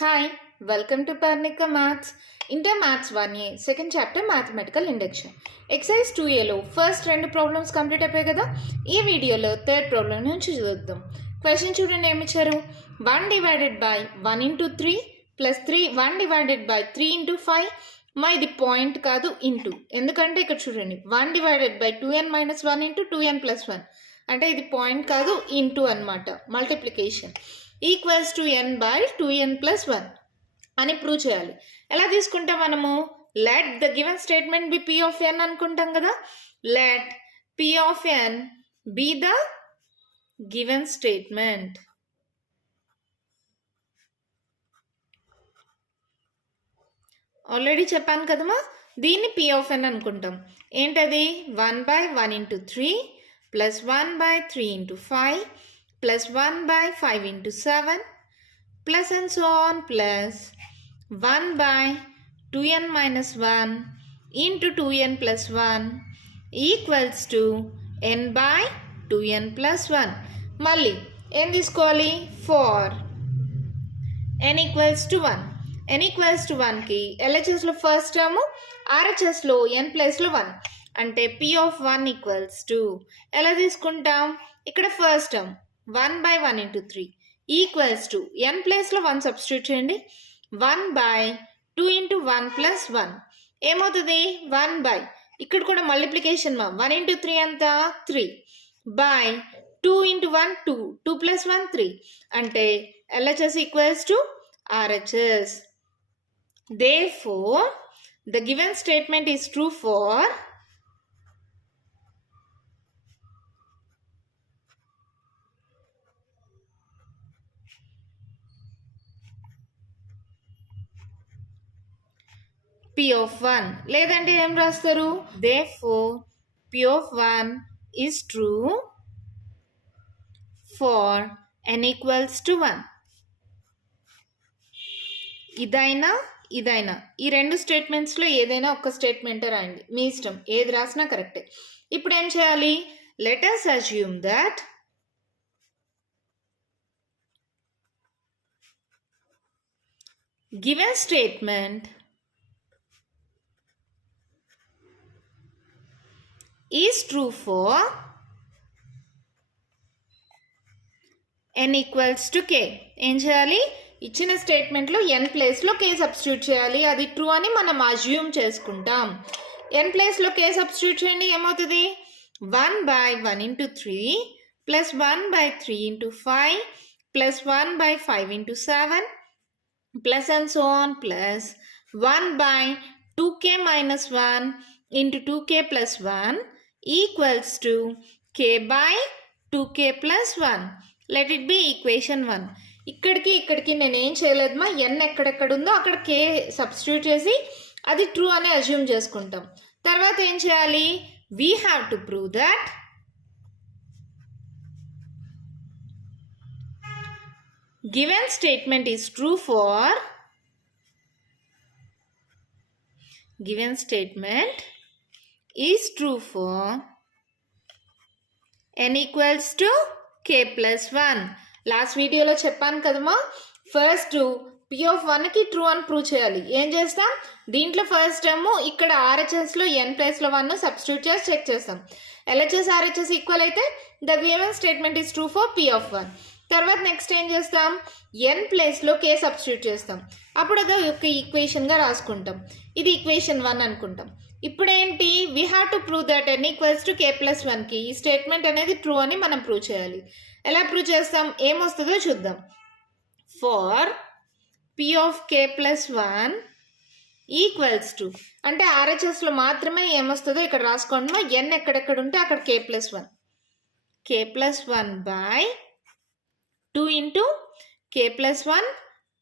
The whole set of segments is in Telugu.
Hi, welcome to Parnika Maths. Inter Maths-1 second chapter Mathematical Induction. Exercise 2 లో ఫస్ట్ రెండు ప్రాబ్లమ్స్ కంప్లీట్ అయిపోయాయి కదా. ఈ వీడియోలో థర్డ్ ప్రాబ్లం నుంచి చూద్దాం. క్వశ్చన్ చూడండి ఏమి ఇచ్చారు. 1 divided by 1 into 3 plus 1 divided by 3 into 5. ఇది పాయింట్ కాదు ఇంటూ, ఎందుకంటే ఇక్కడ చూడండి 1 divided by 2n minus 1 into 2n plus 1 అంటే ఇది పాయింట్ కాదు ఇంటూ అన్నమాట. Multiplication equals to n by 2n plus 1 అని ప్రూవ్ చేయాలి. ఎలా తీసుకుంటాం మనము? Let the given statement be p of n అనుకుంటాం కదా. Let p of n be the given statement. Already చెప్పాను కదమ్మా, దీన్ని p ఆఫ్ n అనుకుంటాం. ఏంటది? 1 by 1 into 3 plus 1 by 3 into 5 plus 1 by 5 into 7 plus and so on plus 1 by 2n minus 1 into 2n plus 1 equals to n by 2n plus 1. మళ్ళీ ఏం తీసుకోవాలి? for n equals to 1. n equals to 1కి LHSలో ఫస్ట్ టర్మ్, RHSలో n ప్లేస్లో 1 అంటే p of 1 equals to ఎలా తీసుకుంటాం? ఇక్కడ first term 1 by 1 into 3 equals to n ప్లేస్లో 1 సబ్స్టిట్యూట్ చేయండి. 1 by 2 into 1 plus 1 ఏమవుతుంది? 1 by ఇక్కడ కూడా మల్టిప్లికేషన్ 1 into 3 అంతా 3 by 2 into 1 2 2 plus 1 3 అంటే LHS equals to RHS. Therefore, the given statement is true for p of 1. లేదంటే ఏం రాస్తారు? Therefore, p of 1 is true for n equals to 1. ఇదైనా ఈ రెండు స్టేట్మెంట్స్లో ఏదైనా ఒక స్టేట్మెంట్ రాయండి, మీ ఇష్టం, ఏది రాసినా కరెక్టే. ఇప్పుడు ఏం చేయాలి? Let us assume that given statement is true for n equals to k. ఏం చేయాలి? ఇచ్చిన స్టేట్మెంట్లో n ప్లేస్లో k సబ్స్టిట్యూట్ చేయాలి. అది ట్రూ అని మనం అజ్యూమ్ చేసుకుంటాం. n ప్లేస్లో k సబ్స్టిట్యూట్ చేయండి, ఏమవుతుంది? 1 by 1 into 3 plus 1 by 3 into 5 plus 1 by 5 into 7 plus and so on plus 1 by 2k minus 1 into 2k plus 1 equals to k by 2k plus 1. Let it be equation 1. ఇక్కడికి నేనేం చేయలేదమ్మా, n ఎక్కడెక్కడ ఉందో అక్కడ k సబ్స్టిట్యూట్ చేసి అది ట్రూ అని అజ్యూమ్ చేసుకుంటాం. తర్వాత ఏం చేయాలి? we have to prove that given statement is true for n equals to k plus 1. Last వీడియోలో చెప్పాను కదమ్మా, ఫస్ట్ p of 1కి ట్రూ అని ప్రూవ్ చేయాలి. ఏం చేస్తాం? దీంట్లో ఫస్ట్ టర్మ్ ఇక్కడ RHSలో n ప్లేస్లో 1 సబ్స్టిట్యూట్ చేసి చెక్ చేస్తాం. LHS RHS ఈక్వల్ అయితే the given statement is true for p of 1. తర్వాత నెక్స్ట్ ఏం చేస్తాం? n ప్లేస్లో k సబ్స్టిట్యూట్ చేస్తాం. అప్పుడు అది ఒక ఈక్వేషన్గా రాసుకుంటాం. ఇది ఈక్వేషన్ 1 అనుకుంటాం. ఇప్పుడు ఏంటి? We have to prove that n equals to k plus 1కి ఈ స్టేట్మెంట్ అనేది ట్రూ అని మనం ప్రూవ్ చేయాలి. ఎలా ప్రూవ్ చేస్తాం? ఏమొస్తుందో చూద్దాం. For p of k plus 1 equals to అంటే RHSలో మాత్రమే ఏమొస్తుందో ఇక్కడ రాసుకోండి. n ఎక్కడెక్కడ ఉంటే అక్కడ k plus 1 by 2 into k plus 1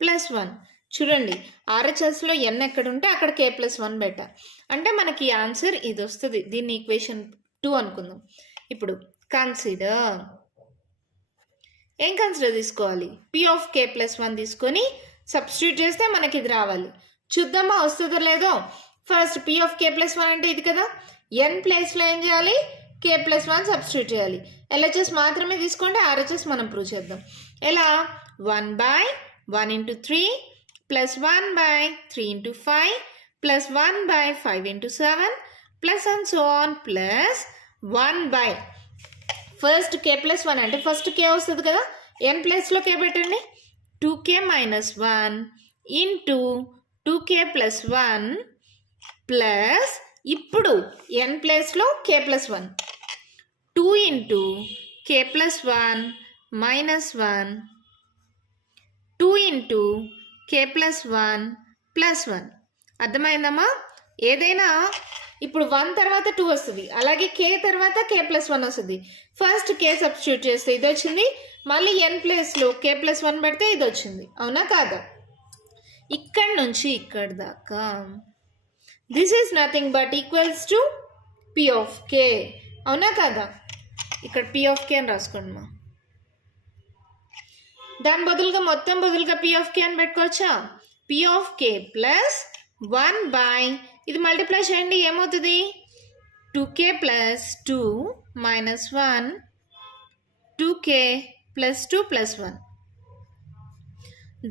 plus 1. చూడండి, RHSలో n ఎక్కడ ఉంటే అక్కడ k ప్లస్ 1 బెటా అంటే మనకి ఆన్సర్ ఇది వస్తుంది. దీన్ని ఈక్వేషన్ 2 అనుకుందాం. ఇప్పుడు ఏం కన్సిడర్ తీసుకోవాలి? p of k ప్లస్ 1 తీసుకొని సబ్స్టిట్యూట్ చేస్తే మనకి ఇది రావాలి. చూద్దామా వస్తుందో లేదో. First p of k plus 1 అంటే ఇది కదా. n ప్లేస్లో ఏం చేయాలి? k ప్లస్ 1 సబ్స్టిట్యూట్ చేయాలి. LHS మాత్రమే తీసుకోండి, RHS మనం ప్రూవ్ చేద్దాం. ఎలా? 1 by 1 into 3 plus 1 by 3 into 5 plus 1 by 5 into 7 plus and so on plus 1 by first k plus 1 అంటే ఫస్ట్ k వస్తుంది కదా n ప్లేస్లో k పెట్టండి 2k minus 1 into 2k plus 1 plus ఇప్పుడు n ప్లేస్లో k plus 1 2 into k plus 1 minus 1 2 into k plus 1 plus 1 అర్థమైందమ్మా ఏదైనా ఇప్పుడు 1 తర్వాత 2 వస్తుంది అలాగే k తర్వాత k plus 1 వస్తుంది ఫస్ట్ k సబ్స్టిట్యూట్ చేస్తే ఇది వచ్చింది మళ్ళీ n ప్లేస్లో k plus 1 పెడితే ఇది వచ్చింది అవునా కాదా ఇక్కడ నుంచి ఇక్కడ దాకా this is nothing but equals to p of k అవునా కాదా ఇక్కడ p of k అని రాసుకోండి మా దాని బదులుగా మొత్తం బదులుగా p of k అని పెట్టుకోవచ్చా p of k plus 1 by ఇది మల్టిప్లై చేయండి ఏమవుతుంది 2k plus 2 minus 1 2k plus 2 plus 1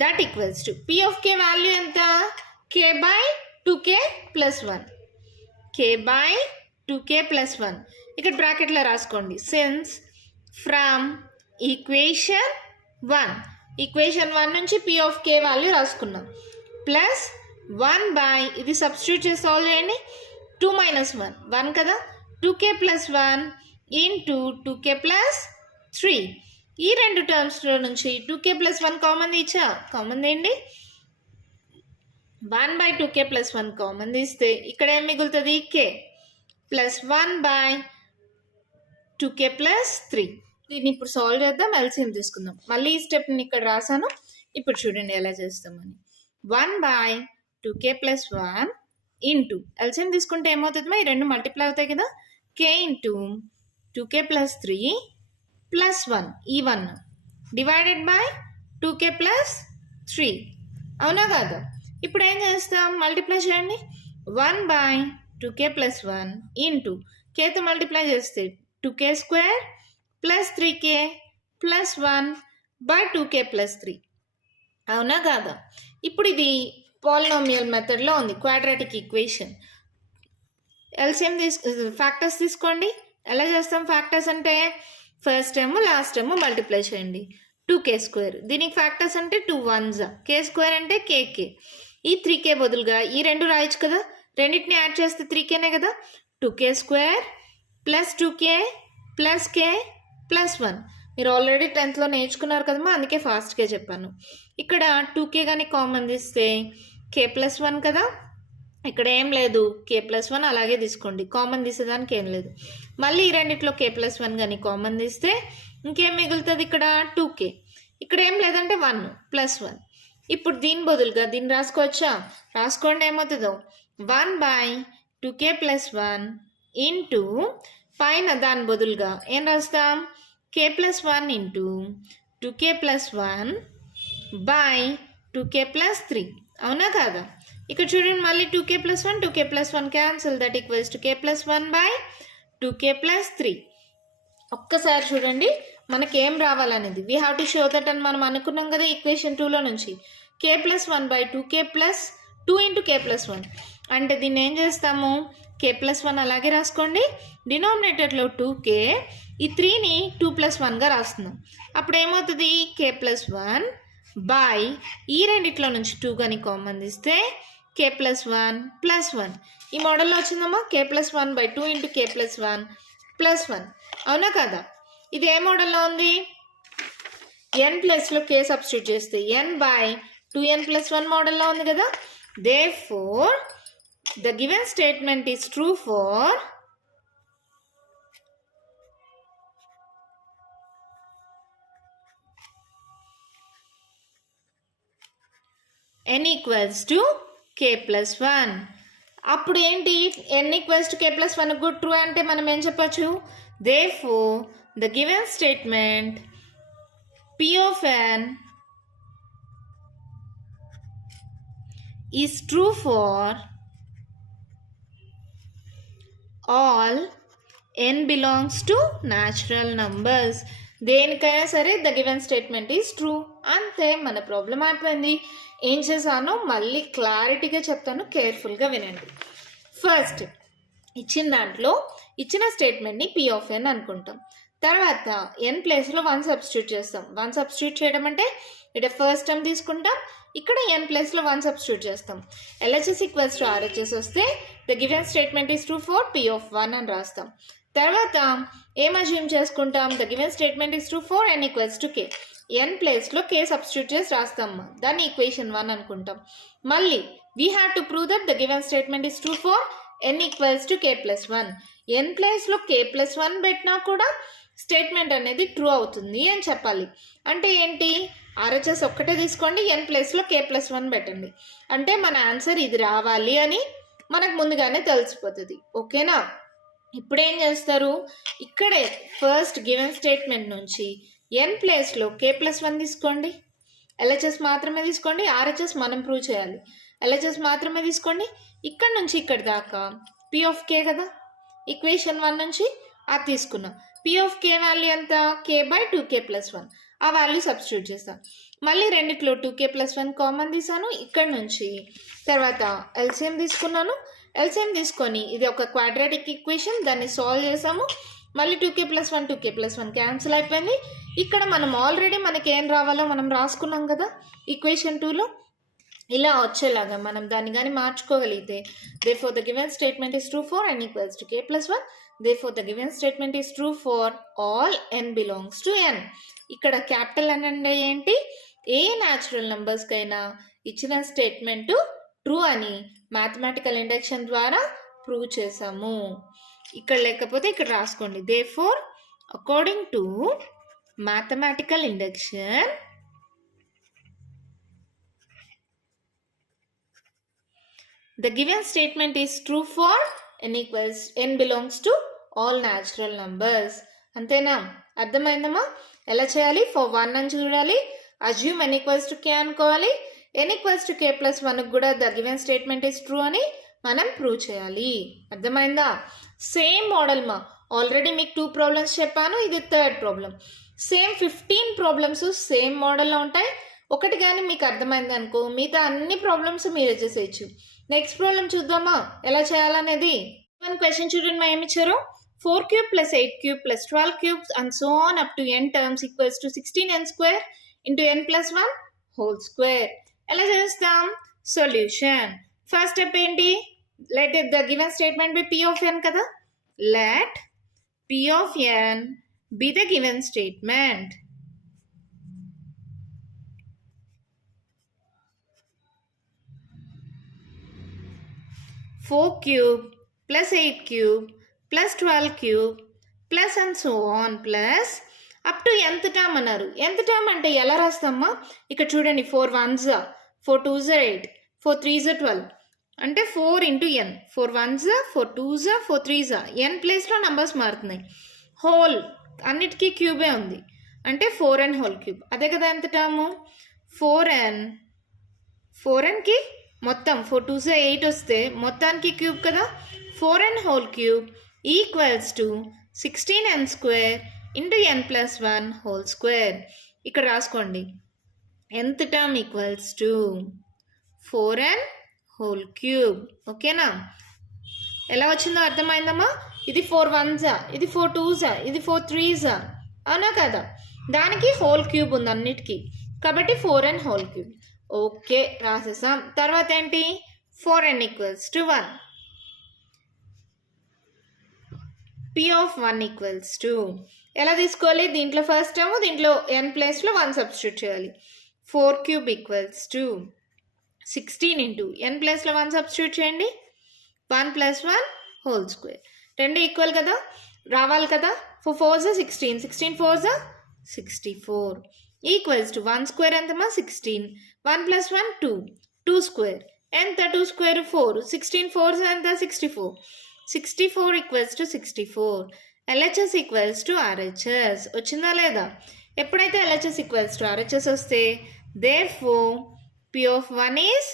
that equals to p of k value ఎంత k by 2k plus 1 k by 2k plus 1 ఇక్కడ బ్రాకెట్లో రాసుకోండి సిన్స్ ఫ్రమ్ ఈక్వేషన్ 1 ఈక్వేషన్ 1 నుంచి p of k వాల్యూ రాసుకున్నాం ప్లస్ 1 బై ఇది సబ్స్టిట్యూట్ చేసి సాల్వ్ చేయండి 2 మైనస్ 1 1 కదా 2k plus 1 into 2k plus 3 ఈ రెండు టర్మ్స్లో నుంచి 2k ప్లస్ 1 కామన్ తీచ్చా కామన్ తీయండి 1 బై 2k ప్లస్ 1 కామన్ తీస్తే ఇక్కడ ఏం మిగులుతుంది k plus 1 by 2k plus 3 దీన్ని ఇప్పుడు సాల్వ్ చేద్దాం ఎల్సిఎం తీసుకుందాం మళ్ళీ ఈ స్టెప్ని ఇక్కడ రాసాను ఇప్పుడు చూడండి ఎలా చేస్తామని 1 by 2k plus 1 into LCM తీసుకుంటే ఏమవుతుంది ఈ రెండు మల్టిప్లై అవుతాయి కదా k into 2k plus 3 plus 1 ఈ 1 డివైడెడ్ బై 2k ప్లస్ 3 అవునా కాదా ఇప్పుడు ఏం చేస్తాం మల్టిప్లై చేయండి 1 బై 2k ప్లస్ 1 ఇంటూ kతో మల్టిప్లై చేస్తే 2k square plus 3k plus 1 by 2k plus 3 అవునా కాదా ఇప్పుడు ఇది పాలినామియల్ మెథడ్లో ఉంది క్వాడ్రాటిక్ ఈక్వేషన్ ఎల్సిఎం ఫ్యాక్టర్స్ తీసుకోండి ఎలా చేస్తాం ఫ్యాక్టర్స్ అంటే first time last time multiply చేయండి 2k స్క్వేర్ దీనికి ఫ్యాక్టర్స్ అంటే 2 1s k స్క్వేర్ అంటే kk ఈ 3k బదులుగా ఈ రెండు రాయొచ్చు కదా రెండింటిని యాడ్ చేస్తే 3kనే కదా 2k square plus 2k plus k plus 1 మీరు ఆల్రెడీ 10th నేర్చుకున్నారు కదమ్మా అందుకే ఫాస్ట్గా చెప్పాను ఇక్కడ 2k కానీ కామన్ తీస్తే k ప్లస్ 1 కదా ఇక్కడ ఏం లేదు k ప్లస్ 1 అలాగే తీసుకోండి కామన్ తీసేదానికి ఏం లేదు మళ్ళీ ఈ రెండిట్లో k ప్లస్ 1 కానీ కామన్ తీస్తే ఇంకేం మిగులుతుంది ఇక్కడ 2k ఇక్కడ ఏం లేదంటే 1 ప్లస్ 1 ఇప్పుడు దీని బదులుగా దీన్ని రాసుకోవచ్చా రాసుకోండి ఏమవుతుందో 1 బై 2k ప్లస్ 1 ఇంటూ పైన దాని బదులుగా ఏం రాస్తాం k plus 1 into 2k plus 1 by 2k plus 3 అవునా కాదా ఇక్కడ చూడండి మళ్ళీ 2k plus 1 2k plus 1 cancel that equals to k plus 1 by 2k plus 3 ఒక్కసారి చూడండి మనకి ఏం రావాలనేది we have to show that అని మనం అనుకున్నాం కదా ఈక్వేషన్ 2లో నుంచి k plus 1 by 2k plus 2 into k plus 1 అంటే దీన్ని ఏం చేస్తాము k ప్లస్ 1 అలాగే రాసుకోండి డినామినేటర్లో 2k ఈ 3ని 2 ప్లస్ 1గా రాస్తున్నాం అప్పుడు ఏమవుతుంది k ప్లస్ 1 బై ఈ రెండిట్లో నుంచి 2 కానీ కామన్ తీస్తే k ప్లస్ 1 ప్లస్ 1 ఈ మోడల్లో వచ్చిందమ్మా k plus 1 by 2 into k plus 1 plus 1 అవునా కదా ఇది ఏ మోడల్లో ఉంది n ప్లస్లో k సబ్స్టిట్యూట్ చేస్తే n బై 2n ప్లస్ 1 మోడల్లో ఉంది కదా therefore the given statement is true for n equals to k plus 1 అప్పుడు ఏంటి n equals to k plus 1 good true అంటే మనం ఏం చెప్పచ్చు therefore the given statement p of n is true for all n belongs to natural numbers దేనికైనా సరే the given statement is true అంతే మన ప్రాబ్లం అయిపోయింది ఏం చేశానో మళ్ళీ క్లారిటీగా చెప్తాను, కేర్ఫుల్గా వినండి. ఫస్ట్ ఇచ్చిన దాంట్లో ఇచ్చిన స్టేట్మెంట్ని పీ ఆఫ్ ఎన్ అనుకుంటాం. తర్వాత ఎన్ ప్లేస్లో 1 సబ్స్టిట్యూట్ చేస్తాం. 1 సబ్స్టిట్యూట్ చేయడం అంటే ఇక్కడ ఫస్ట్ టర్మ్ తీసుకుంటాం, ఇక్కడ ఎన్ ప్లేస్లో 1 సబ్స్టిట్యూట్ చేస్తాం. ఎల్హెచ్ఎస్ ఈక్వల్స్ టు ఆర్హెచ్ఎస్ వస్తే the given statement is true for P of 1 అని రాస్తాం. తర్వాత ఏం అజ్యూమ్ చేసుకుంటాం, the given statement is true for n equals to k. N ప్లేస్లో కే సబ్స్టిట్యూట్ చేసి రాస్తాం, దాన్ని ఈక్వేషన్ 1 అనుకుంటాం. మళ్ళీ we have to prove that the given statement is true for n equals to k plus 1. N ప్లేస్లో కే ప్లస్ 1 పెట్టినా కూడా స్టేట్మెంట్ అనేది ట్రూ అవుతుంది అని చెప్పాలి. అంటే ఏంటి, ఆర్హెచ్ఎస్ ఒక్కటే తీసుకోండి, ఎన్ ప్లేస్లో కే ప్లస్ 1 పెట్టండి, అంటే మన ఆన్సర్ ఇది రావాలి అని మనకు ముందుగానే తెలిసిపోతుంది. ఓకేనా? ఇప్పుడు ఏం చేస్తారు, ఇక్కడే ఫస్ట్ గివెన్ స్టేట్మెంట్ నుంచి ఎన్ ప్లేస్లో కే ప్లస్ 1 తీసుకోండి, ఎల్హెచ్ఎస్ మాత్రమే తీసుకోండి, ఆర్హెచ్ఎస్ మనం ప్రూవ్ చేయాలి. ఎల్హెచ్ఎస్ మాత్రమే తీసుకోండి, ఇక్కడ నుంచి ఇక్కడ దాకా పీ ఆఫ్ కే కదా, ఈక్వేషన్ 1 నుంచి అది తీసుకున్నాం. పీ ఆఫ్ కే వాల్యూ ఎంత, కే బై 2k ప్లస్ 1, ఆ వాల్యూ సబ్స్టిట్యూట్ చేస్తాను. మళ్ళీ రెండిట్లో 2k ప్లస్ 1 కామన్ తీసాను ఇక్కడ నుంచి. తర్వాత ఎల్సిఎం తీసుకున్నాను, ఎల్సిఎం తీసుకొని ఇది ఒక క్వాడ్రాటిక్ ఈక్వేషన్, దాన్ని సాల్వ్ చేసాము. మళ్ళీ 2k ప్లస్ 1 క్యాన్సిల్ అయిపోయింది. ఇక్కడ మనం ఆల్రెడీ మనకి ఏం రావాలో మనం రాసుకున్నాం కదా ఈక్వేషన్ 2లో, ఇలా వచ్చేలాగా మనం దాన్ని కానీ మార్చుకోగలిగితే therefore the given statement is true for n equals to k plus 1. therefore the given statement is true for all n belongs to n. ఇక్కడ క్యాపిటల్ n అంటే ఏంటి, ఏ న్యాచురల్ నెంబర్స్కైనా ఇచ్చిన స్టేట్మెంట్ ట్రూ అని మ్యాథమెటికల్ ఇండక్షన్ ద్వారా ప్రూవ్ చేసాము. ఇక్కడ లేకపోతే ఇక్కడ రాసుకోండి. therefore according to mathematical induction, the given statement is true for n belongs to all natural numbers. అంతేనా? అర్థమైందమ్మా? ఎలా చేయాలి, ఫర్ 1 అని చూడాలి, assume n equals to k అనుకోవాలి, n equals to k plus 1 కూడా the given statement is true అని మనం ప్రూవ్ చేయాలి. అర్థమైందా? సేమ్ మోడల్ మా, ఆల్రెడీ మీకు 2 ప్రాబ్లమ్స్ చెప్పాను, ఇది 3rd problem. Same 15 problems same మోడల్లో ఉంటాయి. ఒకటి కానీ మీకు అర్థమైంది అనుకో, మిగతా అన్ని ప్రాబ్లమ్స్ మీరే చేసేయచ్చు. నెక్స్ట్ ప్రాబ్లం చూద్దామా ఎలా చేయాలనేది. 1 క్వశ్చన్ చూడండి, మా ఏమి ఇచ్చారు, 4 cube plus 8 cube plus 12 cubes and so on up to n terms equals to 16n square into n plus 1 whole square. ఎలా చేస్తాం, సొల్యూషన్. ఫస్ట్ స్టెప్ ఏంటి, let the given statement be p of n కదా, let p of n be the given statement. Four cube plus 8 cube plus 12 cube plus and so on plus up to nth term అన్నారు. nth term అంటే ఎలా రాస్తామా, ఇక్కడ చూడండి 4 1s 4 2s 8 4 3s 12 అంటే 4 into n, 4 1s 4 2s 4 3s, n ప్లేస్లో నంబర్స్ మారుతున్నాయి. హోల్ అన్నిటికీ క్యూబే ఉంది అంటే 4n హోల్ క్యూబ్, అదే కదా ఎంత టర్ము, 4nకి మొత్తం 4 2s 8 వస్తే మొత్తానికి క్యూబ్ కదా, 4n whole cube equals to 16n square into n plus 1 whole square. ఇక్కడ రాసుకోండి, nth term equals to 4n whole cube. ఓకేనా? ఎలా వచ్చిందో అర్థమైందమ్మా? ఇది 4 1s, ఇది 4 2s, ఇది 4 3s, అవునా కదా, దానికి హోల్ క్యూబ్ ఉంది అన్నిటికీ, కాబట్టి 4n హోల్ క్యూబ్. ఓకే రాసేసాం. తర్వాత ఏంటి, 4n equals to 1, p of 1 equals to ఎలా తీసుకోవాలి, దీంట్లో ఫస్ట్ టర్మ్, దీంట్లో n ప్లేస్లో 1 సబ్స్టిట్యూట్ చేయాలి. 4 cube equals to 16 into n ప్లేస్లో 1 సబ్స్టిట్యూట్ చేయండి, 1 ప్లస్ 1 హోల్ స్క్వేర్. రెండు ఈక్వల్ కదా, రావాలి కదా, 4 4s 16, 16 4s 64 equals to 1 square ఎంతమా 16, 1 ప్లస్ 1 2, 2 స్క్వేర్ ఎంత, 2 స్క్వేర్ 4, 16 4s ఎంత 64, 64 equals to 64. LHS equals to RHS వచ్చిందా లేదా? ఎప్పుడైతే ఎల్హెచ్ఎస్ ఈక్వల్స్ టు ఆర్హెచ్ఎస్ వస్తే therefore p of 1 is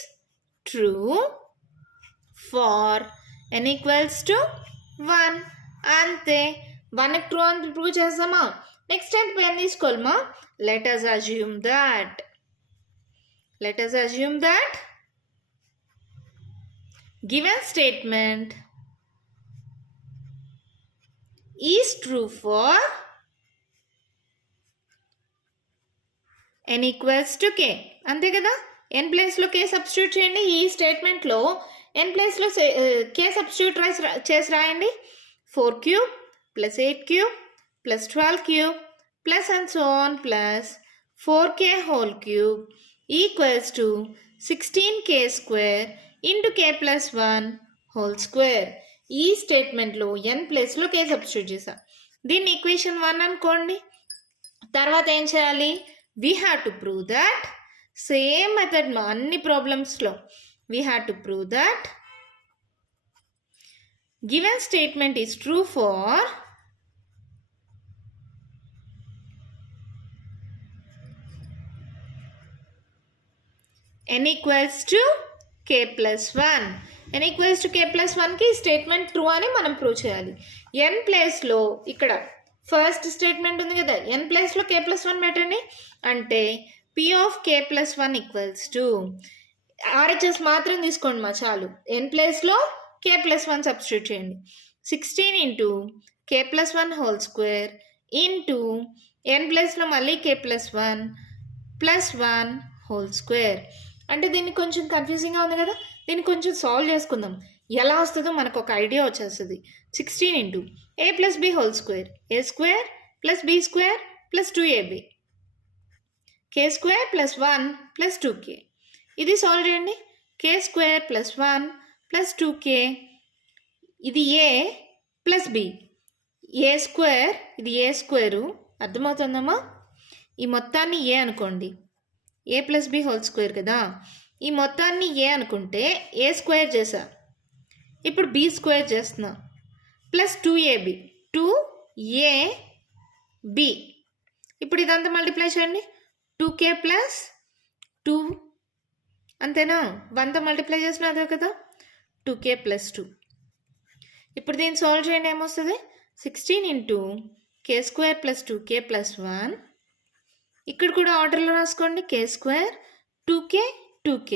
true for n equals to 1. అంతే, 1 ట్రూ అని ప్రూవ్ చేద్దామా? నెక్స్ట్ టైం ఏం తీసుకోవాలమ్మా, let us assume that Let us assume that given statement is true for n equals to k. అంతే కదా, n ప్లేస్లో k సబ్స్టిట్యూట్ చేయండి. ఈ స్టేట్మెంట్లో n ప్లేస్లో k సబ్స్టిట్యూట్ చేసి రాయండి. 4 cube plus 8 cube plus 12 cube plus and so on plus 4k whole cube equals to 16k square into k plus 1 whole square. ఈ స్టేట్మెంట్లో n ప్లేస్లో k సబ్స్టిట్యూట్ చేసా. దీన్ని ఈక్వేషన్ 1 అనుకోండి. తర్వాత ఏం చేయాలి? we have to prove that same method ma anni problems lo we have to prove that given statement is true for n equals to k plus 1. n equals to k plus 1 ki statement true ani manam prove cheyali. n place lo ikkada first statement ఉంది కదా, n ప్లేస్లో k ప్లస్ 1 పెట్టండి. అంటే p of k plus 1 equals to RHS మాత్రం తీసుకోండి మా చాలు. n ప్లేస్లో k ప్లస్ 1 సబ్స్టిట్యూట్ చేయండి. 16 into k plus 1 whole square into n ప్లేస్లో మళ్ళీ k plus 1 plus 1 whole square. అంటే దీన్ని కొంచెం కన్ఫ్యూజింగ్గా ఉంది కదా, దీన్ని కొంచెం సాల్వ్ చేసుకుందాం. ఎలా వస్తుందో మనకు ఒక ఐడియా వచ్చేస్తుంది. 16 into a plus b whole square, a square plus b square plus 2ab, k square plus 1 plus 2k. ఇది సాల్వ్ చేయండి. k square plus 1 plus 2k, ఇది a plus b, a square, ఇది a స్క్వేరు. అర్థమవుతుందమ్మా? ఈ మొత్తాన్ని a అనుకోండి, a plus b whole square కదా. ఈ మొత్తాన్ని a అనుకుంటే a స్క్వేర్ చేసా, ఇప్పుడు b స్క్వేర్ చేస్తున్నా ప్లస్ 2ab, 2ab. ఇప్పుడు ఇదంతా మల్టిప్లై చేయండి. 2k ప్లస్ 2 అంతేనా, 1తో మల్టిప్లై చేసిన అదే కదా, 2k ప్లస్ 2. ఇప్పుడు దీన్ని సాల్వ్ చేయండి. ఏమొస్తుంది? 16 into k square plus 2k plus 1. ఇక్కడ కూడా ఆర్డర్లో రాసుకోండి. k square 2k 2k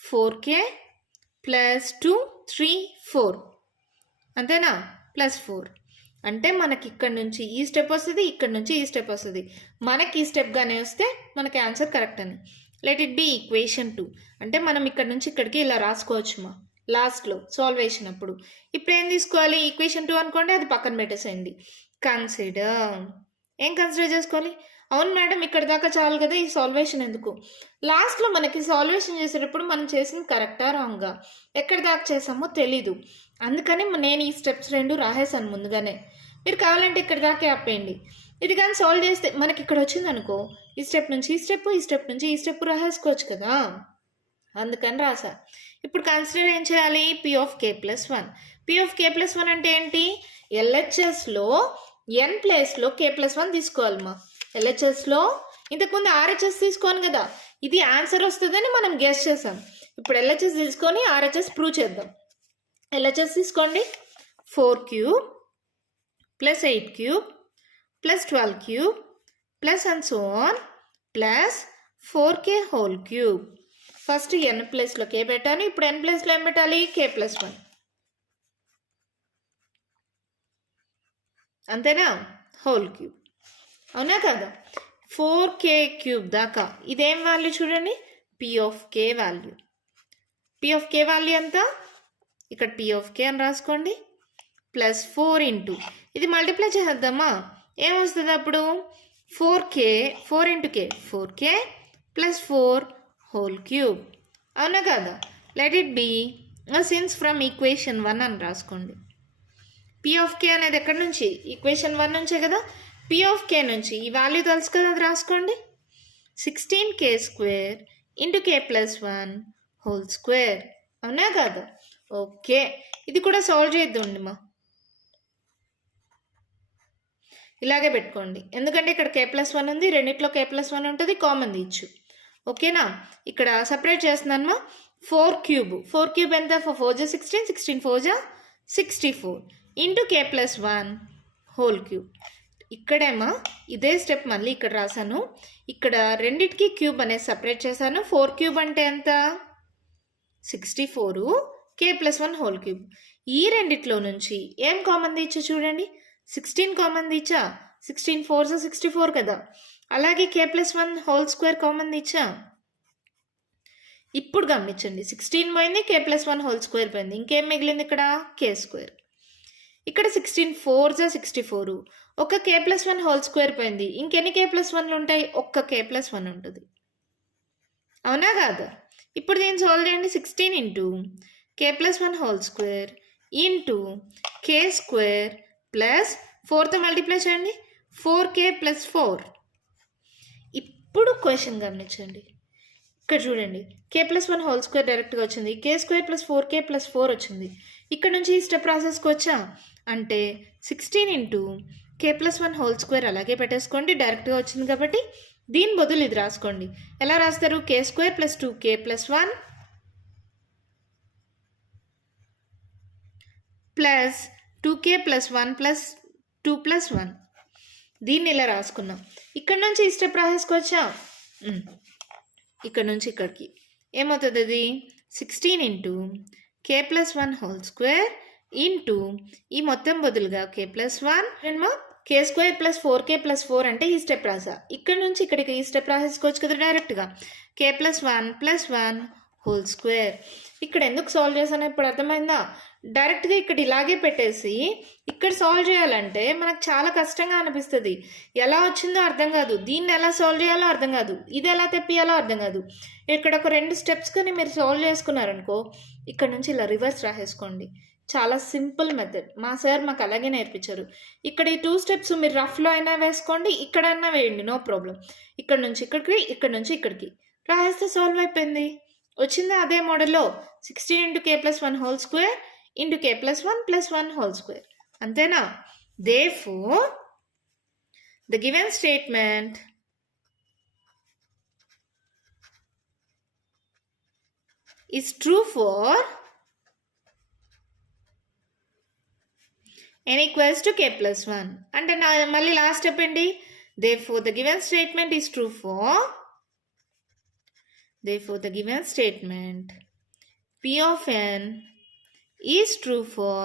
4k plus 2 3 4 అంతేనా, ప్లస్ 4. అంటే మనకి ఇక్కడ నుంచి ఈ స్టెప్ వస్తుంది, ఇక్కడ నుంచి ఈ స్టెప్ వస్తుంది. మనకి ఈ స్టెప్గానే వస్తే మనకి ఆన్సర్ కరెక్ట్ అని. Let it be equation 2. అంటే మనం ఇక్కడ నుంచి ఇక్కడికి ఇలా రాసుకోవచ్చు మా లాస్ట్లో సాల్వేషన్ అప్పుడు. ఇప్పుడు ఏం తీసుకోవాలి? ఈక్వేషన్ 2 అనుకోండి, అది పక్కన పెట్టేసేయండి. కన్సిడర్, ఏం కన్సిడర్ చేసుకోవాలి? అవును మేడం, ఇక్కడ దాకా చాలు కదా, ఈ సాల్వేషన్ ఎందుకు? లాస్ట్లో మనకి సాల్వేషన్ చేసేటప్పుడు మనం చేసింది కరెక్టా రాంగా, ఎక్కడి దాకా చేసామో తెలీదు. అందుకని నేను ఈ స్టెప్స్ 2 రాసేసాను ముందుగానే. మీరు కావాలంటే ఇక్కడ దాకా ఆపేయండి. ఇది కానీ సాల్వ్ చేస్తే మనకి ఇక్కడ వచ్చింది అనుకో, ఈ స్టెప్ నుంచి ఈ స్టెప్, ఈ స్టెప్ నుంచి ఈ స్టెప్ రాసేసుకోవచ్చు కదా, అందుకని రాసా. ఇప్పుడు కన్సిడర్ ఏం చేయాలి? p of k plus 1. p of k plus 1 అంటే ఏంటి? LHSలో n ప్లేస్లో k ప్లస్ 1 తీసుకోవాలి మా. LHSలో ఇంతకుముందు RHS తీసుకోను కదా, ఇది ఆన్సర్ వస్తుందని మనం గెస్ చేసాం. ఇప్పుడు LHS తీసుకొని RHS ప్రూవ్ చేద్దాం. LHS తీసుకోండి. 4 cube plus 8 cube plus 12 cube plus and so on plus 4k whole cube. First n ప్లేస్లో k పెట్టాను, ఇప్పుడు n ప్లేస్లో ఏం పెట్టాలి? k plus 1. అంతేనా? Whole cube. అవునా కదా? 4k క్యూబ్ దాకా ఇదేం వాల్యూ చూడండి, p of k value. p of k value ఎంత? ఇక్కడ p ఆఫ్ k అని రాసుకోండి. ప్లస్ 4 ఇంటూ ఇది మల్టిప్లై చేద్దామా, ఏమొస్తుంది అప్పుడు? 4k 4 into k 4k plus 4 whole cube. అవునా కదా? Let it be since from equation 1 అని రాసుకోండి. p ఆఫ్ k అనేది ఎక్కడి నుంచి? ఈక్వేషన్ 1 నుంచే కదా. p ఆఫ్ k నుంచి ఈ వాల్యూ తెలుసు కదా, అది రాసుకోండి. 16k square into k plus 1 whole square. అవునా కదా? ఓకే, ఇది కూడా సాల్వ్ చేద్దామండి మా. ఇలాగే పెట్టుకోండి, ఎందుకంటే ఇక్కడ k ప్లస్ 1 ఉంది, రెండిట్లో k ప్లస్ 1 ఉంటుంది, కామన్ తీయచ్చు. ఓకేనా? ఇక్కడ సపరేట్ చేస్తున్నాను మా. 4 క్యూబ్ ఎంత? 4 జా 16, 16 4 జా 64 into k plus 1 whole cube. ఇక్కడేమో ఇదే స్టెప్ మళ్ళీ ఇక్కడ రాశాను. ఇక్కడ రెండిటికి క్యూబ్ అనేది సపరేట్ చేశాను. 4 క్యూబ్ అంటే ఎంత? 64 k+1 హోల్ క్యూబ్. ఈ రెండిట్లో నుంచి ఏం కామన్ తీచ్చా చూడండి, 16 కామన్ తీచ్చా. 16 4 64 కదా. అలాగే k+1 హోల్ స్క్వేర్ కామన్ తీచ్చా. ఇప్పుడు గమనించండి, 16 పోయింది, k+1 హోల్ స్క్వేర్ పోయింది, ఇంకేం మిగిలింది ఇక్కడ? k square. ఇక్కడ 16 4 64, ఒక k+1 హోల్ స్క్వేర్ పోయింది, ఇంకెన్ని k+1లు ఉంటాయి? ఒక్క k+1 ఉంటుంది. అవునా కాదా? ఇప్పుడు దీన్ని సాల్వ్ చేయండి. 16 into k+1 whole square into k square plus 4తో మల్టిప్లై చేయండి, 4k+4. ఇప్పుడు క్వశ్చన్ గమనించండి, ఇక్కడ చూడండి, k+1 హోల్ స్క్వేర్ డైరెక్ట్గా వచ్చింది, k స్క్వేర్ ప్లస్ 4k+4 వచ్చింది. ఇక్కడ నుంచి ఈ స్టెప్ ప్రాసెస్కి వచ్చా అంటే 16 ఇంటూ k+1 హోల్ స్క్వేర్ అలాగే పెట్టేసుకోండి, డైరెక్ట్గా వచ్చింది కాబట్టి. దీని బదులు ఇది రాసుకోండి. ఎలా రాస్తారు? k square plus 2k+1 plus 2k+1 plus 2+1. దీన్ని ఇలా రాసుకున్నాం. ఇక్కడ నుంచి ఈ స్టెప్ ప్రాసెస్కి వచ్చా, ఇక్కడ నుంచి ఇక్కడికి ఏమవుతుంది? అది 16 into k+1 whole square into ఈ మొత్తం బదులుగా k+1 k square plus 4k+4 అంటే ఈ స్టెప్ రాసా. ఇక్కడ నుంచి ఇక్కడికి ఈ స్టెప్ రాసేసుకోవచ్చు కదా డైరెక్ట్గా, k+1+1 హోల్ స్క్వేర్. ఇక్కడ ఎందుకు సాల్వ్ చేశానో ఇప్పుడు అర్థమైందా? డైరెక్ట్గా ఇక్కడ ఇలాగే పెట్టేసి ఇక్కడ సాల్వ్ చేయాలంటే మనకు చాలా కష్టంగా అనిపిస్తుంది. ఎలా వచ్చిందో అర్థం కాదు, దీన్ని ఎలా సాల్వ్ చేయాలో అర్థం కాదు, ఇది ఎలా తెప్పియాలో అర్థం కాదు. ఇక్కడ ఒక 2 స్టెప్స్ కానీ మీరు సాల్వ్ చేసుకున్నారనుకో, ఇక్కడ నుంచి ఇలా రివర్స్ రాసేసుకోండి. చాలా సింపుల్ మెథడ్. మా సార్ మాకు అలాగే నేర్పించారు. ఇక్కడ ఈ 2 స్టెప్స్ మీరు రఫ్లో అయినా వేసుకోండి, ఇక్కడైనా వేయండి, నో ప్రాబ్లం. ఇక్కడ నుంచి ఇక్కడికి, ఇక్కడ నుంచి ఇక్కడికి రాసేస్తే సాల్వ్ అయిపోయింది. వచ్చిందా అదే మోడల్లో? 16 into k+1 whole square into k+1+1 whole square. అంతేనా? Therefore, the given statement is true for n equals to k+1. అంటే మళ్ళీ లాస్ట్ స్టెప్ ఏంటి? Therefore, the given statement is true for P of n is true for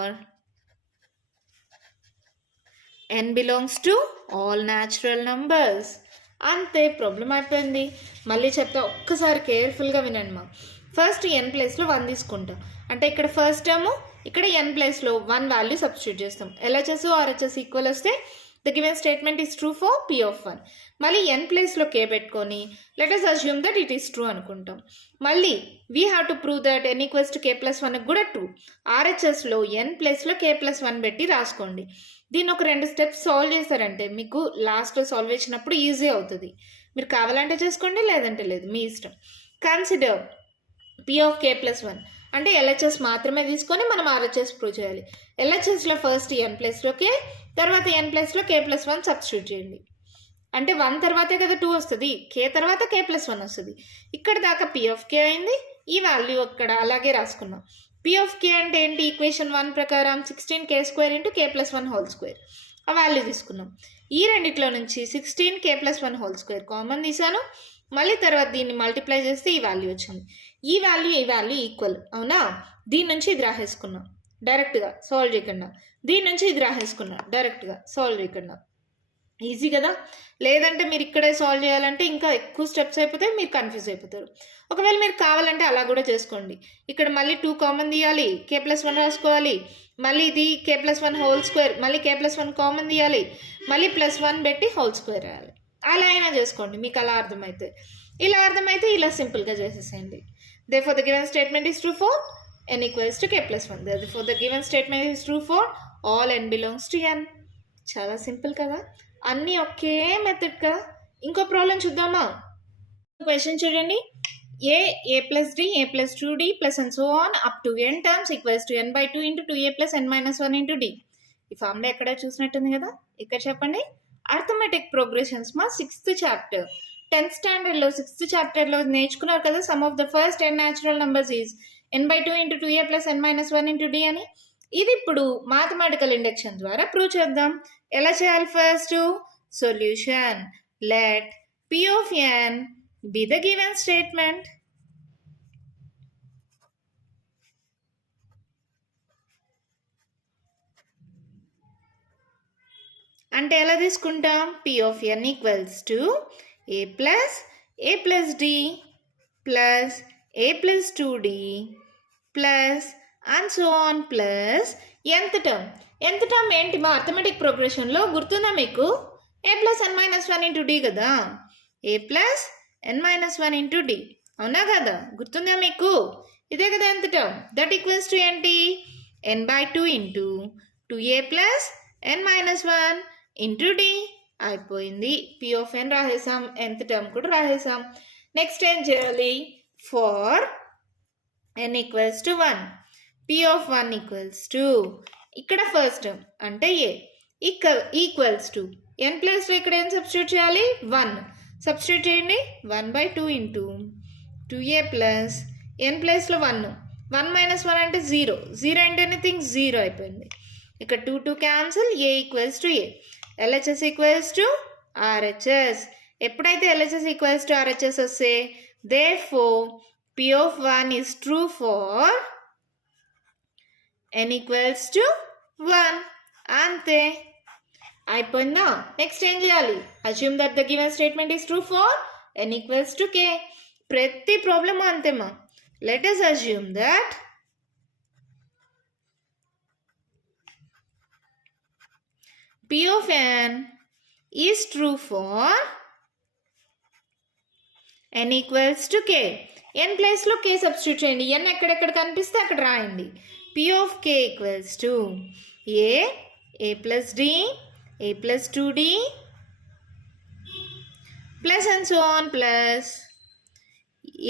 n belongs to all natural numbers. అంతే, ప్రాబ్లం అయిపోయింది. మళ్ళీ చెప్తా, ఒక్కసారి కేర్ఫుల్గా వినండి. మా ఫస్ట్ n ప్లేస్లో 1 తీసుకుంటాం, అంటే ఇక్కడ ఫస్ట్ టర్మ్, ఇక్కడ n ప్లేస్లో 1 వాల్యూ సబ్స్టిట్యూట్ చేస్తాం. LHS RHS ఈక్వల్ వస్తే the given statement is true for P of 1. మళ్ళీ n ప్లేస్లో k పెట్టుకొని let us assume that it is true అనుకుంటాం. మళ్ళీ we have to prove that n equals to k+1 కూడా true. RHSలో n ప్లేస్లో k+1 పెట్టి రాసుకోండి. దీన్ని ఒక 2 స్టెప్స్ సాల్వ్ చేశారంటే మీకు లాస్ట్లో సాల్వ్ చేసినప్పుడు ఈజీ అవుతుంది. మీరు కావాలంటే చేసుకోండి, లేదంటే లేదు, మీ ఇష్టం. కన్సిడర్ P of k+1 అంటే LHS మాత్రమే తీసుకొని మనం RHS ప్రూవ్ చేయాలి. LHSలో ఫస్ట్ n ప్లేస్లో k, తర్వాత n ప్లేస్లో k+1 సబ్స్టిట్యూట్ చేయండి. అంటే 1 తర్వాతే కదా 2 వస్తుంది, k తర్వాత k+1 వస్తుంది. ఇక్కడ దాకా P of k అయింది, ఈ వాల్యూ అక్కడ అలాగే రాసుకున్నాం. P of k అంటే ఏంటి? ఈక్వేషన్ 1 ప్రకారం 16k square into k+1 whole square, ఆ వాల్యూ తీసుకున్నాం. ఈ రెండిట్లో నుంచి 16k+1 హోల్ స్క్వేర్ కామన్ తీసాను. మళ్ళీ తర్వాత దీన్ని మల్టిప్లై చేస్తే ఈ వాల్యూ వచ్చింది. ఈ వాల్యూ ఈక్వల్, అవునా? దీని నుంచి ఇది రాసేసుకున్నాం డైరెక్ట్గా సాల్వ్ చేయకుండా, దీని నుంచి ఇది రాసేసుకున్నా డైరెక్ట్గా సాల్వ్ చేయకుండా. ఈజీ కదా? లేదంటే మీరు ఇక్కడే సాల్వ్ చేయాలంటే ఇంకా ఎక్కువ స్టెప్స్ అయిపోతాయి, మీరు కన్ఫ్యూజ్ అయిపోతారు. ఒకవేళ మీరు కావాలంటే అలా కూడా చేసుకోండి. ఇక్కడ మళ్ళీ 2 కామన్ తీయాలి, k+1 రాసుకోవాలి, మళ్ళీ ఇది k+1 హోల్ స్క్వేర్, మళ్ళీ k+1 కామన్ తీయాలి, మళ్ళీ +1 పెట్టి హోల్ స్క్వేర్ రాయాలి. అలా అయినా చేసుకోండి, మీకు అలా అర్థమైతే. ఇలా అర్థమైతే ఇలా సింపుల్గా చేసేసేయండి. Therefore, the given statement is true for n equals to k+1. Therefore, the given statement is true for all n belongs to n. చాలా సింపుల్ కదా, అన్నీ ఒకే మెథడ్ కదా. ఇంకో ప్రాబ్లం చూద్దామా? క్వశ్చన్ చూడండి. a+d a+2d plus and so on up to n terms equals to n/2 into 2a plus n minus 1 into d. ఈ ఫార్ములా ఎక్కడ చూసినట్టుంది కదా, ఇక్కడ చెప్పండి. అర్థమెటిక్ ప్రోగ్రెషన్స్ మా 6th చాప్టర్ 10th స్టాండర్డ్లో 6th చాప్టర్లో నేర్చుకున్నారు కదా. Some of the first n natural numbers is n/2 into 2a plus n minus 1 into d అని. ఇది ఇప్పుడు మ్యాథమెటికల్ ఇండక్షన్ ద్వారా ప్రూవ్ చేద్దాం. ఎలా చేయాలి first? Solution. Let P of n be the given statement. అంటే ఎలా తీసుకుంటాం? P of n equals to a plus d plus a plus 2d plus and so on plus nth term. nth term ఏంటి? మా అర్థమెటిక్ ప్రోగ్రెషన్లో గుర్తుందా మీకు? a plus n minus 1 into d కదా. a plus n minus 1 into d అవునా కదా? గుర్తుందా మీకు? ఇదే కదా nth term. That equals to ఏంటి? n by 2 into 2a plus n minus 1 into d అయిపోయింది. P of n రాసేసాం, nth term కూడా రాసేసాం. నెక్స్ట్ ఏం చేయాలి? For n equals to 1 P of 1 equals to ఇక్కడ ఫస్ట్ టర్మ్ అంటే a ఈక్వల్స్ టు n ప్లస్లో ఇక్కడ ఏం సబ్స్టిట్యూట్ చేయాలి? 1 సబ్స్టిట్యూట్ చేయండి. 1 by 2 into 2a plus n ప్లస్లో 1 1 minus 1 అంటే 0 0 అంటే ఎనీథింగ్ 0 అయిపోయింది. ఇక్కడ 2 cancel. a equals to a. LHS equals to RHS. ఎప్పుడైతే LHS ఈక్వల్స్ టు RHS వస్తే therefore P of 1 is true for n equals to 1. అంతే అయిపోయిందా? నెక్స్ట్ ఏం చేయాలి? Assume that the given statement is true for n equals to k. ప్రతి ప్రాబ్లమ్ అంతేమా. Let us assume that P of n is true for n equals to k. n ప్లేస్లో k సబ్స్టిట్యూట్ చేయండి. n ఎక్కడెక్కడ కనిపిస్తే అక్కడ రాయండి. P of k equals to a plus d, a plus 2d plus and so on plus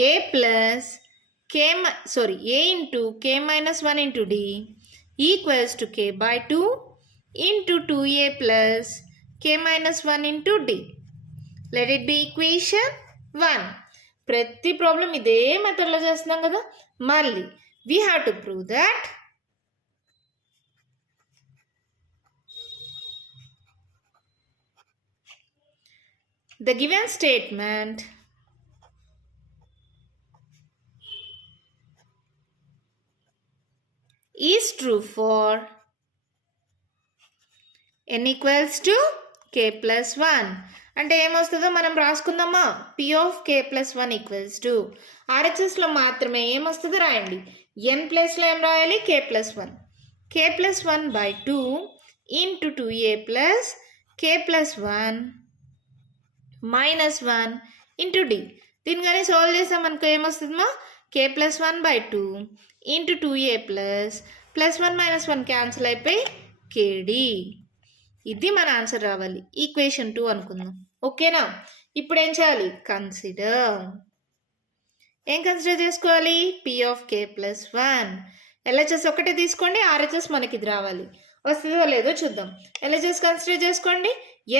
a plus a into k minus 1 into d equals to k by 2 into 2a plus k minus 1 into d. Let it be equation 1. ప్రతి ప్రాబ్లం ఇదే మెథడ్లో చేస్తున్నాం కదా. మళ్ళీ we have to prove that the given statement is true for n equals to k plus 1. అంటే ఏమొస్తుందో మనం రాసుకుందామా? P of k plus 1 equals to RHSలో మాత్రమే ఏమొస్తుందో రాయండి. n ప్లేస్లో ఏం రాయాలి? k plus 1. k plus 1 by 2 into 2a plus k plus 1 minus 1 into d. దీన్ని కానీ solve చేసామనుకో ఏమొస్తుందమ్మా? k plus 1 by 2 into 2a plus 1 minus 1 cancel అయిపోయి kd. ఇది మన ఆన్సర్ రావాలి. ఈక్వేషన్ 2 అనుకుందాం. ఓకేనా? ఇప్పుడు ఏం చేయాలి? ఏం కన్సిడర్ చేసుకోవాలి? P of k plus 1. LHS ఒకటే తీసుకోండి. RHS మనకి ఇది రావాలి. వస్తుందో లేదో చూద్దాం. LHS కన్సిడర్ చేసుకోండి.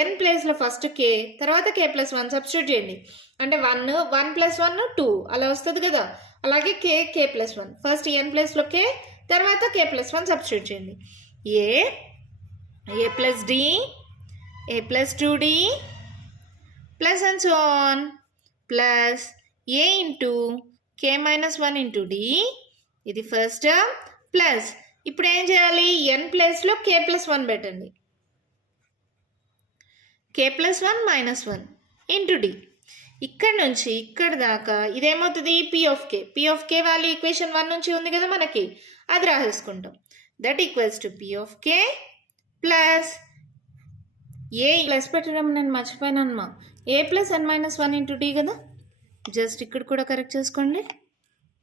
n ప్లేస్లో ఫస్ట్ k తర్వాత k plus 1 సబ్స్టిట్యూట్ చేయండి. అంటే 1 plus 1 2 అలా వస్తుంది కదా. అలాగే k plus 1 ఫస్ట్ n ప్లేస్లో k తర్వాత k plus 1 సబ్స్టిట్యూట్ చేయండి. a plus d, a plus 2d plus and so on plus a into k minus 1 into d. ఇది ఫస్ట్ టర్మ్ ప్లస్ ఇప్పుడు ఏం చేయాలి? n ప్లేస్లో k plus 1 పెట్టండి. k plus 1 minus 1 into d. ఇక్కడ నుంచి ఇక్కడ దాకా ఇదేమవుతుంది? P of k value equation 1 నుంచి ఉంది కదా మనకి, అది రాసేసుకుంటాం. That equals to P of k plus a plus పెట్టడం నేను మర్చిపోయానమ్మా. a plus n minus 1 into d కదా. జస్ట్ ఇక్కడ కూడా కరెక్ట్ చేసుకోండి.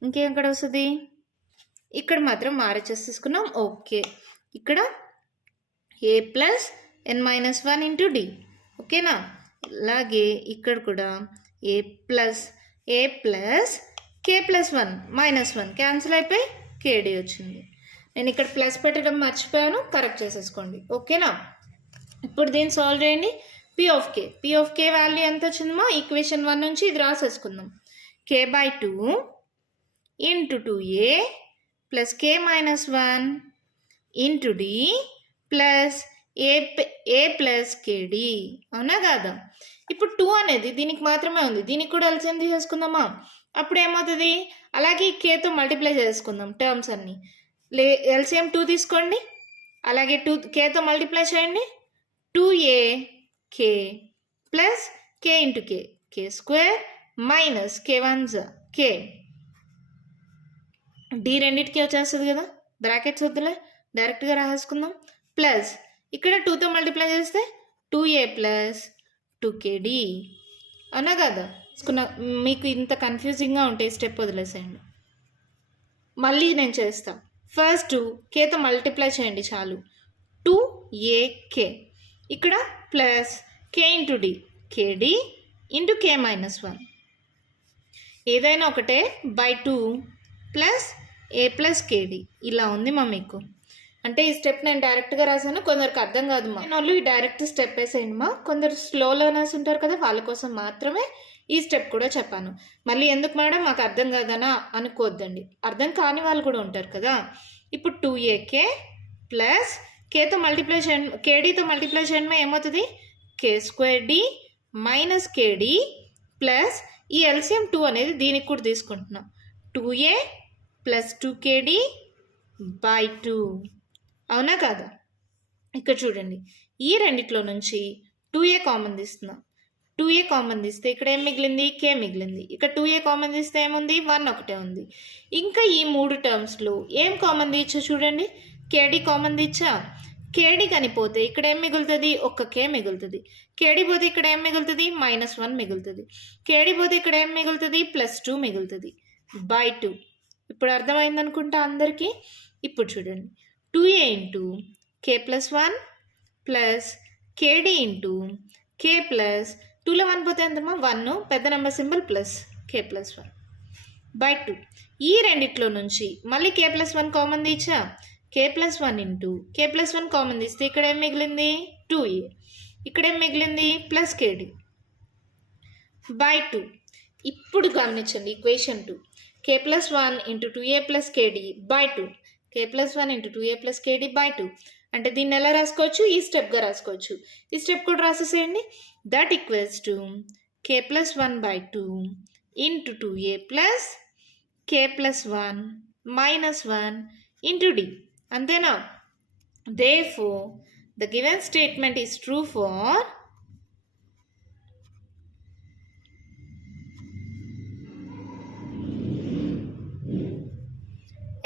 ఇంకేం ఇక్కడ వస్తుంది? ఇక్కడ మాత్రం RHS తీసుకున్నాం. ఓకే, ఇక్కడ a plus n minus 1 into d. ఓకేనా? అలాగే ఇక్కడ కూడా a plus k plus 1 minus 1 cancel అయిపోయి kd వచ్చింది. నేను ఇక్కడ ప్లస్ పెట్టడం మర్చిపోయాను, కరెక్ట్ చేసేసుకోండి. ఓకేనా? ఇప్పుడు దీన్ని సాల్వ్ చేయండి. P of k వాల్యూ ఎంత వచ్చిందమ్మా? ఈక్వేషన్ 1 నుంచి ఇది రాసేసుకుందాం. k by 2 into 2a plus k minus 1 into d plus A plus కేడి, అవునా కాదా? ఇప్పుడు 2 అనేది దీనికి మాత్రమే ఉంది, దీనికి కూడా ఎల్సిఎం తీసేసుకుందామా? అప్పుడు ఏమవుతుంది? అలాగే కేతో మల్టిప్లై చేసుకుందాం టర్మ్స్ అన్నీ. ఎల్సిఎం 2 తీసుకోండి, అలాగే కేతో మల్టిప్లై చేయండి. 2a k plus k into k square minus k1 k d రెండింటికి వచ్చేస్తుంది కదా, బ్రాకెట్స్ వద్దులే, డైరెక్ట్గా రాసేసుకుందాం. ప్లస్ ఇక్కడ 2తో మల్టిప్లై చేస్తే 2a ప్లస్ 2kd, అవునా కదా? మీకు ఇంత కన్ఫ్యూజింగ్గా ఉంటే స్టెప్ వదిలేసేయండి. మళ్ళీ నేను చేస్తా. ఫస్ట్ కేతో మల్టిప్లై చేయండి చాలు, 2ak, ఇక్కడ plus k into d, kd into k minus 1, ఏదైనా ఒకటే బై 2 ప్లస్ ఏ ప్లస్ కేడి, ఇలా ఉంది మా మీకు. అంటే ఈ స్టెప్ నేను డైరెక్ట్గా రాశాను, కొందరికి అర్థం కాదు మా వాళ్ళు ఈ డైరెక్ట్ స్టెప్ వేసేయండి మా. కొందరు స్లో లర్నర్స్ ఉంటారు కదా, వాళ్ళ కోసం మాత్రమే ఈ స్టెప్ కూడా చెప్పాను. మళ్ళీ ఎందుకు మేడం మాకు అర్థం కాదనా అనుకోవద్దండి, అర్థం కాని వాళ్ళు కూడా ఉంటారు కదా. ఇప్పుడు 2ak ప్లస్ కేతో మల్టిప్లై చేయండి, కేడీతో మల్టిప్లై చేయండి, ఏమవుతుంది? కే స్క్వేర్ డి మైనస్ కేడి ప్లస్ ఈ ఎల్సిఎం 2 అనేది దీనికి కూడా తీసుకుంటున్నాం, 2a ప్లస్ 2kd బై 2, అవునా కాదా? ఇక్కడ చూడండి, ఈ రెండిట్లో నుంచి 2a కామన్ తీస్తున్నాం, 2a కామన్ తీస్తే ఇక్కడ ఏం మిగిలింది? k మిగిలింది. ఇక్కడ 2a కామన్ తీస్తే ఏముంది? 1 ఒకటే ఉంది. ఇంకా ఈ 3 టర్మ్స్లో ఏం కామన్ తీయచ్చో చూడండి, kd కామన్ తీచ్చా, kd కనిపోతే ఇక్కడ ఏం మిగులుతుంది? ఒక్క k మిగులుతుంది. kd పోతే ఇక్కడ ఏం మిగులుతుంది? -1 మిగులుతుంది. kd పోతే ఇక్కడ ఏం మిగులుతుంది? +2 మిగులుతుంది బై 2. ఇప్పుడు అర్థమైంది అనుకుంటా అందరికీ. ఇప్పుడు చూడండి, 2a into k plus 1 plus kd into k plus 2లో 1 పోతే ఎంతమా? 1, పెద్ద number symbol plus k plus 1 by 2. ఈ రెండిట్లో నుంచి మళ్ళీ k ప్లస్ 1 కామన్ తీచ్చా, k plus 1 into k plus 1 common తీస్తే ఇక్కడ ఏం మిగిలింది? 2a, ఇక్కడ ఏం మిగిలింది? Plus kd by 2. ఇప్పుడు గమనించండి equation 2, k plus 1 into 2a plus kd by 2, k plus 1 into 2a plus kd by 2. అంటే దీన్ని ఎలా రాసుకోవచ్చు? ఈ స్టెప్గా రాసుకోవచ్చు. ఈ స్టెప్ కూడా రాసేసేయండి. That equals to k plus 1 by 2 into 2a plus k plus 1 minus 1 into d, అంతేనా? Therefore, the given statement is true for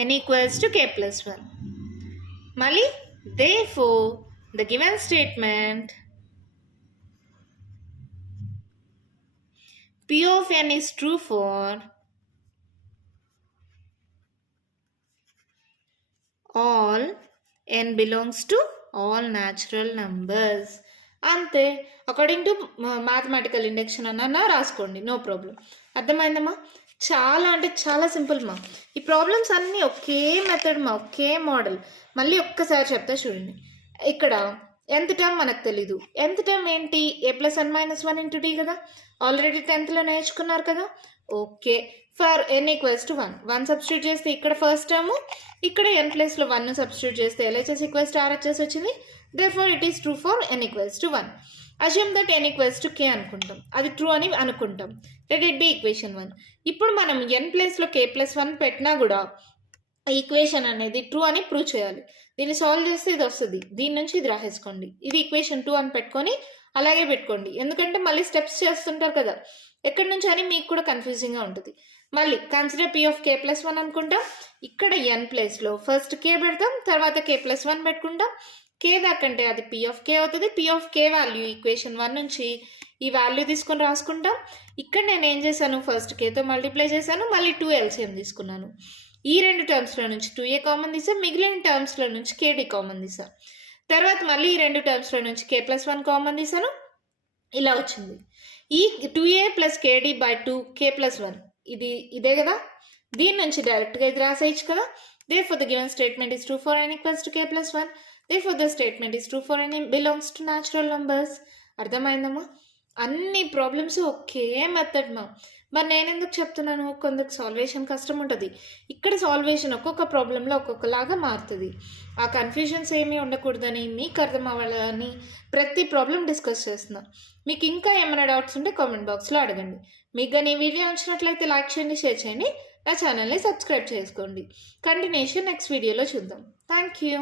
n equals to k plus 1. Mali, therefore, the given statement P of n is true for all n belongs to all natural numbers. అంతే, అకార్డింగ్ టు మ్యాథమెటికల్ ఇండక్షన్ అన్న రాసుకోండి, నో ప్రాబ్లం. అర్థమైందమ్మా? చాలా అంటే చాలా సింపుల్ మా. ఈ ప్రాబ్లమ్స్ అన్నీ ఒకే మెథడ్ మా, ఒకే మోడల్. మళ్ళీ ఒక్కసారి చెప్తా చూడండి. ఇక్కడ nth టర్మ్ మనకు తెలీదు. nth టర్మ్ ఏంటి? a plus n minus 1 into d కదా, ఆల్రెడీ 10thలో నేర్చుకున్నారు కదా. Okay, for n equals to 1, 1 substitute చేస్తే ఇక్కడ ఫస్ట్ టర్మ్, ఇక్కడ n ప్లేస్లో 1 సబ్స్టిట్యూట్ చేస్తే LHS ఈక్వల్స్ టు RHS వచ్చింది. Therefore, it is true for n equals to 1. Assume that n equals to k అనుకుంటాం, అది ట్రూ అని అనుకుంటాం. Let it be equation 1. ఇప్పుడు మనం n ప్లేస్లో k ప్లస్ 1 పెట్టినా కూడా ఈక్వేషన్ అనేది ట్రూ అని ప్రూవ్ చేయాలి. దీన్ని సాల్వ్ చేస్తే ఇది వస్తుంది, దీని నుంచి ఇది రాసేసుకోండి. ఇది ఈక్వేషన్ 2 అని పెట్టుకొని అలాగే పెట్టుకోండి, ఎందుకంటే మళ్ళీ స్టెప్స్ చేస్తుంటారు కదా, ఎక్కడి నుంచి అని మీకు కూడా కన్ఫ్యూజింగ్గా ఉంటుంది. మళ్ళీ consider p of k plus 1 అనుకుంటాం. ఇక్కడ n ప్లేస్లో ఫస్ట్ k పెడతాం, తర్వాత k ప్లస్ 1 పెట్టుకుంటాం. k దాకంటే అది p ఆఫ్ k అవుతుంది. p of k value equation 1 నుంచి ఈ వాల్యూ తీసుకొని రాసుకుంటాం. ఇక్కడ నేను ఏం చేశాను? ఫస్ట్ kతో మల్టిప్లై చేశాను, మళ్ళీ 2 LCM తీసుకున్నాను. ఈ రెండు టర్మ్స్లో నుంచి 2a కామన్ తీసా, మిగిలిన టర్మ్స్లో నుంచి kd కామన్ తీసా. తర్వాత మళ్ళీ ఈ రెండు టర్మ్స్లో నుంచి k ప్లస్ 1 కామన్ తీసాను, ఇలా వచ్చింది. ఈ 2a plus kd by 2 k plus 1 ఇదే కదా, దీని నుంచి డైరెక్ట్గా ఇది రాసేయచ్చు కదా. Therefore, the given statement is true for n equals to k plus 1. Therefore, the statement is true for n belongs to natural numbers. అర్థమైందమ్మా? అన్ని ప్రాబ్లమ్స్ ఒకే మెథడ్ మా. మరి నేనెందుకు చెప్తున్నాను? కొందరికి సాల్వేషన్ కష్టం ఉంటుంది. ఇక్కడ సాల్వేషన్ ఒక్కొక్క ప్రాబ్లంలో ఒక్కొక్కలాగా మారుతుంది. ఆ కన్ఫ్యూజన్స్ ఏమీ ఉండకూడదని, మీకు అర్థం అవ్వాలని ప్రతి ప్రాబ్లం డిస్కస్ చేస్తున్నా. మీకు ఇంకా ఏమైనా డౌట్స్ ఉంటే కామెంట్ బాక్స్లో అడగండి. మీకు కానీ ఈ వీడియో నచ్చినట్లయితే లైక్ చేయండి, షేర్ చేయండి. నా ఛానల్ని సబ్స్క్రైబ్ చేసుకోండి. కంటిన్యూషన్ నెక్స్ట్ వీడియోలో చూద్దాం. Thank you.